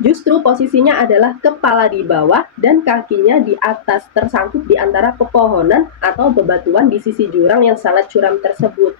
Justru posisinya adalah kepala di bawah dan kakinya di atas, tersangkut di antara pepohonan atau bebatuan di sisi jurang yang sangat curam tersebut.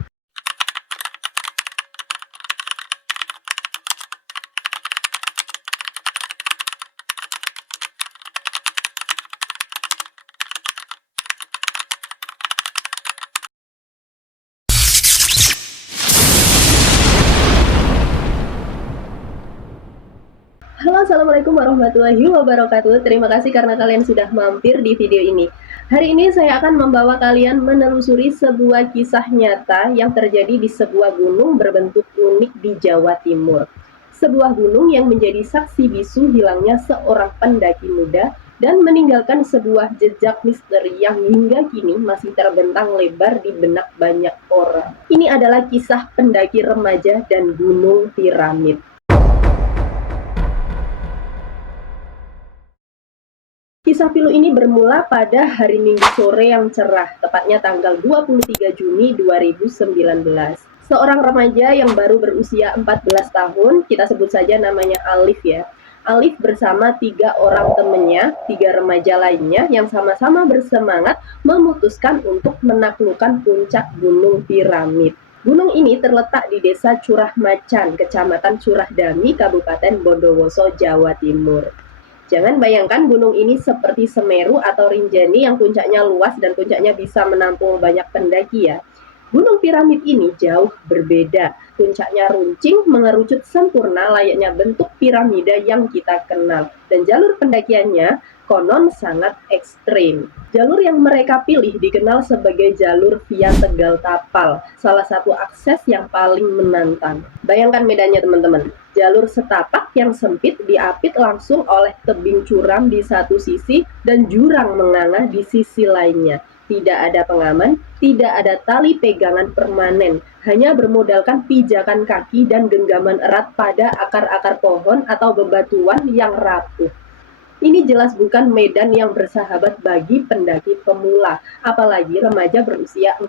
Halo, assalamualaikum warahmatullahi wabarakatuh. Terima kasih karena kalian sudah mampir di video ini. Hari ini saya akan membawa kalian menelusuri sebuah kisah nyata yang terjadi di sebuah gunung berbentuk unik di Jawa Timur. Sebuah gunung yang menjadi saksi bisu hilangnya seorang pendaki muda dan meninggalkan sebuah jejak misteri yang hingga kini masih terbentang lebar di benak banyak orang. Ini adalah kisah pendaki remaja dan Gunung Piramid. Kisah pilu ini bermula pada hari Minggu sore yang cerah, tepatnya tanggal 23 Juni 2019. Seorang remaja yang baru berusia 14 tahun, kita sebut saja namanya Alif ya. Alif bersama 3 orang temannya, 3 remaja lainnya yang sama-sama bersemangat memutuskan untuk menaklukkan puncak Gunung Piramid. Gunung ini terletak di Desa Curah Macan, Kecamatan Curah Dami, Kabupaten Bondowoso, Jawa Timur. Jangan bayangkan gunung ini seperti Semeru atau Rinjani yang puncaknya luas dan puncaknya bisa menampung banyak pendaki ya. Gunung Piramid ini jauh berbeda. Puncaknya runcing, mengerucut sempurna layaknya bentuk piramida yang kita kenal. Dan jalur pendakiannya konon sangat ekstrim. Jalur yang mereka pilih dikenal sebagai jalur via Tegal Tapal, salah satu akses yang paling menantang. Bayangkan medannya teman-teman. Jalur setapak yang sempit diapit langsung oleh tebing curam di satu sisi dan jurang menganga di sisi lainnya. Tidak ada pengaman, tidak ada tali pegangan permanen, hanya bermodalkan pijakan kaki dan genggaman erat pada akar-akar pohon atau bebatuan yang rapuh. Ini jelas bukan medan yang bersahabat bagi pendaki pemula, apalagi remaja berusia 14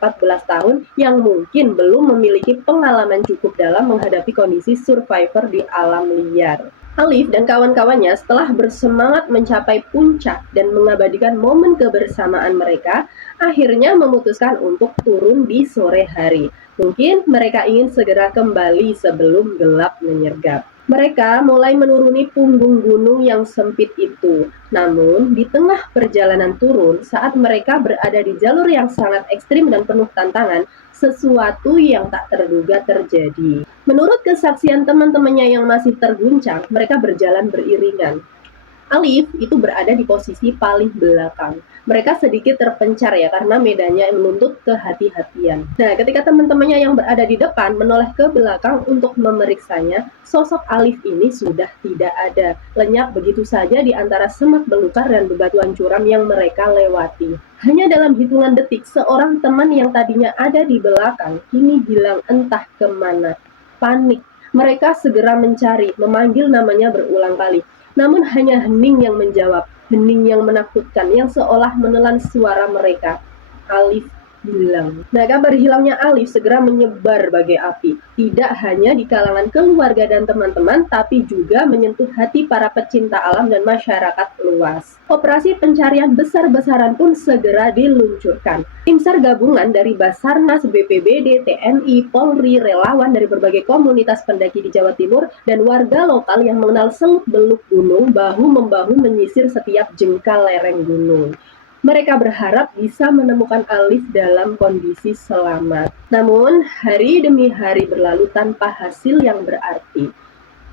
tahun yang mungkin belum memiliki pengalaman cukup dalam menghadapi kondisi survivor di alam liar. Alif dan kawan-kawannya setelah bersemangat mencapai puncak dan mengabadikan momen kebersamaan mereka, akhirnya memutuskan untuk turun di sore hari. Mungkin mereka ingin segera kembali sebelum gelap menyergap. Mereka mulai menuruni punggung gunung yang sempit itu. Namun, di tengah perjalanan turun, saat mereka berada di jalur yang sangat ekstrim dan penuh tantangan, sesuatu yang tak terduga terjadi. Menurut kesaksian teman-temannya yang masih terguncang, mereka berjalan beriringan. Alif itu berada di posisi paling belakang. Mereka sedikit terpencar ya karena medannya menuntut kehati-hatian. Nah, ketika teman-temannya yang berada di depan menoleh ke belakang untuk memeriksanya, sosok Alif ini sudah tidak ada. Lenyap begitu saja di antara semak belukar dan bebatuan curam yang mereka lewati. Hanya dalam hitungan detik, seorang teman yang tadinya ada di belakang kini hilang entah kemana. Panik. Mereka segera mencari, memanggil namanya berulang kali. Namun hanya hening yang menjawab, hening yang menakutkan, yang seolah menelan suara mereka. Alif hilang. Nah, kabar hilangnya Alif segera menyebar bagai api. Tidak hanya di kalangan keluarga dan teman-teman, tapi juga menyentuh hati para pecinta alam dan masyarakat luas. Operasi pencarian besar-besaran pun segera diluncurkan. Tim SAR gabungan dari Basarnas, BPBD, TNI, Polri, relawan dari berbagai komunitas pendaki di Jawa Timur, dan warga lokal yang mengenal seluk-beluk gunung bahu-membahu menyisir setiap jengkal lereng gunung. Mereka berharap bisa menemukan Alif dalam kondisi selamat. Namun, hari demi hari berlalu tanpa hasil yang berarti.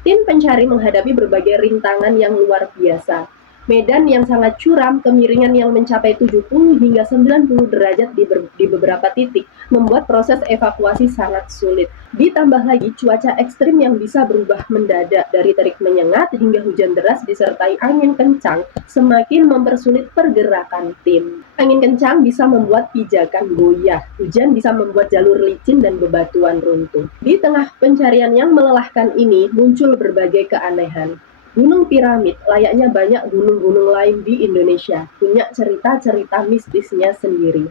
Tim pencari menghadapi berbagai rintangan yang luar biasa. Medan yang sangat curam, kemiringan yang mencapai 70 hingga 90 derajat di beberapa titik, membuat proses evakuasi sangat sulit. Ditambah lagi cuaca ekstrim yang bisa berubah mendadak dari terik menyengat hingga hujan deras disertai angin kencang, semakin mempersulit pergerakan tim. Angin kencang bisa membuat pijakan goyah, hujan bisa membuat jalur licin dan bebatuan runtuh. Di tengah pencarian yang melelahkan ini, muncul berbagai keanehan. Gunung Piramid, layaknya banyak gunung-gunung lain di Indonesia, punya cerita-cerita mistisnya sendiri.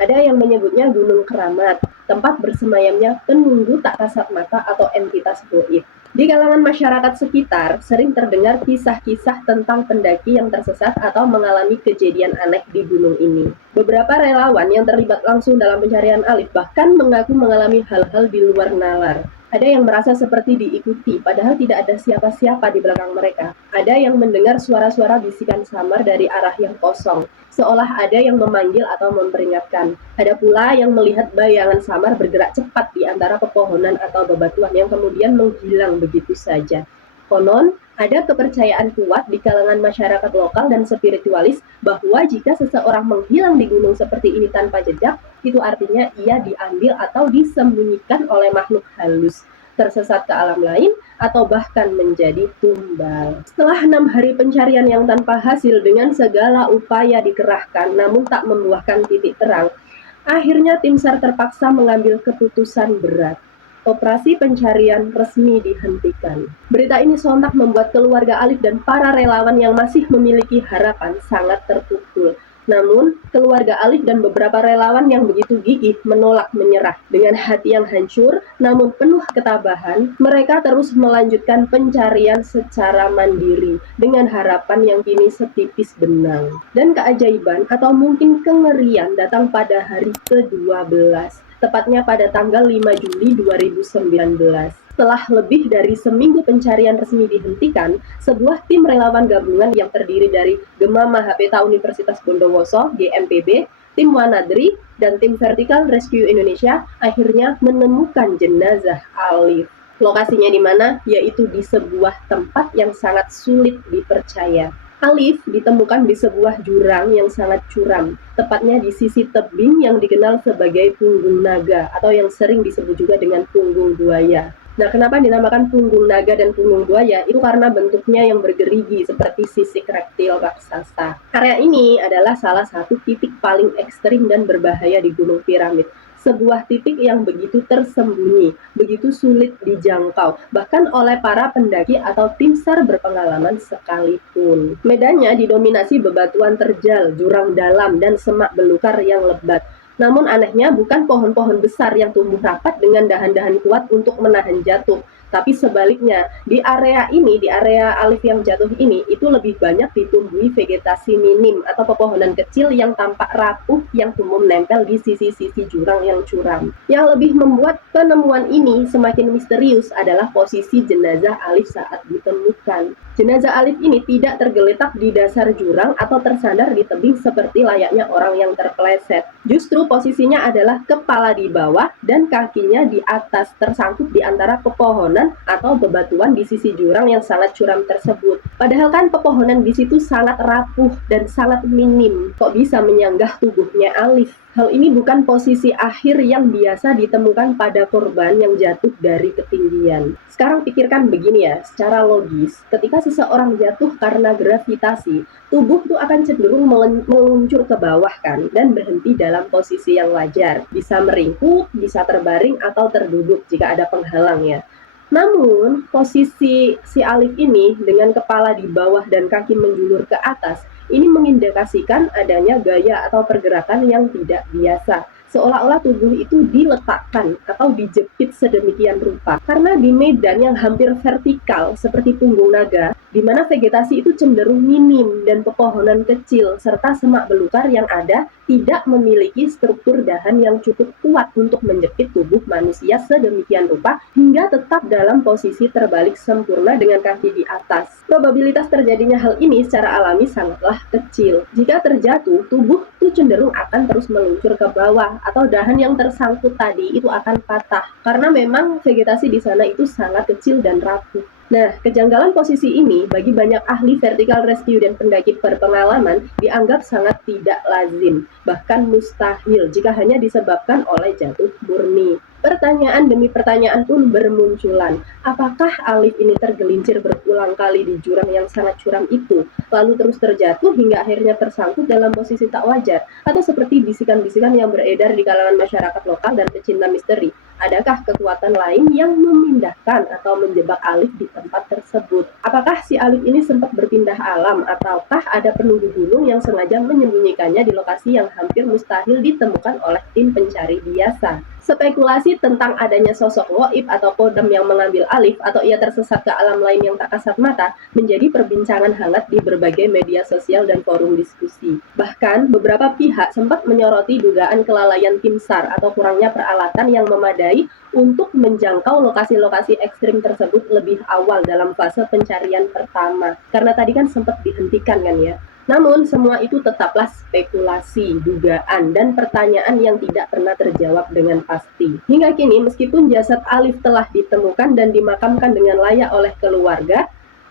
Ada yang menyebutnya Gunung Keramat, tempat bersemayamnya penunggu tak kasat mata atau entitas goib. Di kalangan masyarakat sekitar, sering terdengar kisah-kisah tentang pendaki yang tersesat atau mengalami kejadian aneh di gunung ini. Beberapa relawan yang terlibat langsung dalam pencarian Alif bahkan mengaku mengalami hal-hal di luar nalar. Ada yang merasa seperti diikuti, padahal tidak ada siapa-siapa di belakang mereka. Ada yang mendengar suara-suara bisikan samar dari arah yang kosong, seolah ada yang memanggil atau memperingatkan. Ada pula yang melihat bayangan samar bergerak cepat di antara pepohonan atau bebatuan yang kemudian menghilang begitu saja. Konon, ada kepercayaan kuat di kalangan masyarakat lokal dan spiritualis bahwa jika seseorang menghilang di gunung seperti ini tanpa jejak, itu artinya ia diambil atau disembunyikan oleh makhluk halus, tersesat ke alam lain, atau bahkan menjadi tumbal. Setelah 6 hari pencarian yang tanpa hasil dengan segala upaya dikerahkan namun tak membuahkan titik terang, akhirnya tim SAR terpaksa mengambil keputusan berat. Operasi pencarian resmi dihentikan. Berita ini sontak membuat keluarga Alif dan para relawan yang masih memiliki harapan sangat terpukul. Namun, keluarga Alif dan beberapa relawan yang begitu gigih menolak menyerah. Dengan hati yang hancur, namun penuh ketabahan, mereka terus melanjutkan pencarian secara mandiri dengan harapan yang kini setipis benang. Dan keajaiban atau mungkin kengerian datang pada hari ke-12. Tepatnya pada tanggal 5 Juli 2019. Setelah lebih dari seminggu pencarian resmi dihentikan, sebuah tim relawan gabungan yang terdiri dari Gema Mahapeta Universitas Bondowoso (GMPB), tim Wanadri, dan tim Vertical Rescue Indonesia akhirnya menemukan jenazah Alif. Lokasinya di mana? Yaitu di sebuah tempat yang sangat sulit dipercaya. Alif ditemukan di sebuah jurang yang sangat curam, tepatnya di sisi tebing yang dikenal sebagai punggung naga atau yang sering disebut juga dengan punggung buaya. Nah, kenapa dinamakan punggung naga dan punggung buaya? Itu karena bentuknya yang bergerigi seperti sisik reptil raksasa. Area ini adalah salah satu titik paling ekstrim dan berbahaya di Gunung Piramid. Sebuah titik yang begitu tersembunyi, begitu sulit dijangkau, bahkan oleh para pendaki atau tim SAR berpengalaman sekalipun. Medannya didominasi bebatuan terjal, jurang dalam, dan semak belukar yang lebat. Namun anehnya bukan pohon-pohon besar yang tumbuh rapat dengan dahan-dahan kuat untuk menahan jatuh, tapi sebaliknya, di area Alif yang jatuh ini, itu lebih banyak ditumbuhi vegetasi minim atau pepohonan kecil yang tampak rapuh yang tumbuh menempel di sisi-sisi jurang yang curam. Yang lebih membuat penemuan ini semakin misterius adalah posisi jenazah Alif saat ditemukan. Jenazah Alif ini tidak tergeletak di dasar jurang atau tersandar di tebing seperti layaknya orang yang terpeleset. Justru posisinya adalah kepala di bawah dan kakinya di atas, tersangkut di antara pepohonan atau bebatuan di sisi jurang yang sangat curam tersebut. Padahal kan pepohonan di situ sangat rapuh dan sangat minim. Kok bisa menyanggah tubuhnya Alif? Hal ini bukan posisi akhir yang biasa ditemukan pada korban yang jatuh dari ketinggian. Sekarang pikirkan begini ya, secara logis, ketika seseorang jatuh karena gravitasi, tubuh itu akan cenderung meluncur ke bawah kan, dan berhenti dalam posisi yang wajar. Bisa meringkuk, bisa terbaring, atau terduduk jika ada penghalangsnya. Namun, posisi si Alif ini dengan kepala di bawah dan kaki menjulur ke atas, ini mengindikasikan adanya gaya atau pergerakan yang tidak biasa. Seolah-olah tubuh itu diletakkan atau dijepit sedemikian rupa. Karena di medan yang hampir vertikal seperti punggung naga, di mana vegetasi itu cenderung minim dan pepohonan kecil serta semak belukar yang ada tidak memiliki struktur dahan yang cukup kuat untuk menjepit tubuh manusia sedemikian rupa hingga tetap dalam posisi terbalik sempurna dengan kaki di atas. Probabilitas terjadinya hal ini secara alami sangatlah kecil. Jika terjatuh, tubuh itu cenderung akan terus meluncur ke bawah atau dahan yang tersangkut tadi itu akan patah karena memang vegetasi di sana itu sangat kecil dan rapuh. Nah, kejanggalan posisi ini bagi banyak ahli vertical rescue dan pendaki berpengalaman dianggap sangat tidak lazim, bahkan mustahil jika hanya disebabkan oleh jatuh murni. Pertanyaan demi pertanyaan pun bermunculan. Apakah Alif ini tergelincir berulang kali di jurang yang sangat curam itu, lalu terus terjatuh hingga akhirnya tersangkut dalam posisi tak wajar? Atau seperti bisikan-bisikan yang beredar di kalangan masyarakat lokal dan pecinta misteri, adakah kekuatan lain yang memindahkan atau menjebak Alif di tempat tersebut? Apakah si Alif ini sempat berpindah alam, ataukah ada penunggu gunung yang sengaja menyembunyikannya di lokasi yang hampir mustahil ditemukan oleh tim pencari biasa? Spekulasi tentang adanya sosok gaib atau kodam yang mengambil alih atau ia tersesat ke alam lain yang tak kasat mata menjadi perbincangan hangat di berbagai media sosial dan forum diskusi. Bahkan, beberapa pihak sempat menyoroti dugaan kelalaian tim SAR atau kurangnya peralatan yang memadai untuk menjangkau lokasi-lokasi ekstrim tersebut lebih awal dalam fase pencarian pertama. Karena tadi kan sempat dihentikan kan ya. Namun, semua itu tetaplah spekulasi, dugaan, dan pertanyaan yang tidak pernah terjawab dengan pasti. Hingga kini, meskipun jasad Alif telah ditemukan dan dimakamkan dengan layak oleh keluarga,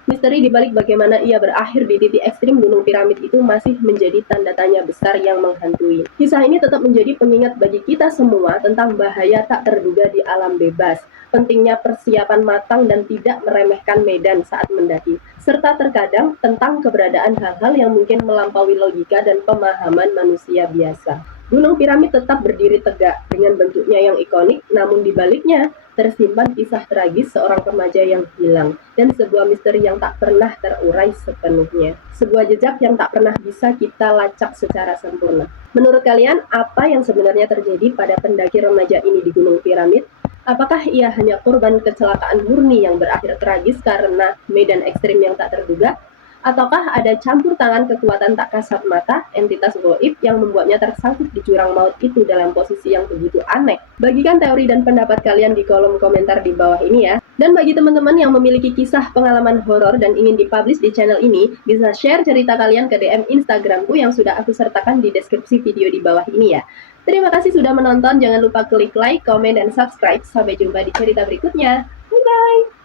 misteri dibalik bagaimana ia berakhir di titik ekstrim Gunung Piramid itu masih menjadi tanda tanya besar yang menghantui. Kisah ini tetap menjadi pengingat bagi kita semua tentang bahaya tak terduga di alam bebas, pentingnya persiapan matang dan tidak meremehkan medan saat mendaki, serta terkadang tentang keberadaan hal-hal yang mungkin melampaui logika dan pemahaman manusia biasa. Gunung Piramid tetap berdiri tegak dengan bentuknya yang ikonik, namun di baliknya tersimpan kisah tragis seorang remaja yang hilang dan sebuah misteri yang tak pernah terurai sepenuhnya. Sebuah jejak yang tak pernah bisa kita lacak secara sempurna. Menurut kalian, apa yang sebenarnya terjadi pada pendaki remaja ini di Gunung Piramid? Apakah ia hanya korban kecelakaan murni yang berakhir tragis karena medan ekstrim yang tak terduga? Ataukah ada campur tangan kekuatan tak kasat mata, entitas gaib yang membuatnya tersangkut di jurang maut itu dalam posisi yang begitu aneh? Bagikan teori dan pendapat kalian di kolom komentar di bawah ini ya. Dan bagi teman-teman yang memiliki kisah pengalaman horor dan ingin dipublish di channel ini, bisa share cerita kalian ke DM Instagramku yang sudah aku sertakan di deskripsi video di bawah ini ya. Terima kasih sudah menonton, jangan lupa klik like, komen, dan subscribe. Sampai jumpa di cerita berikutnya. Bye-bye!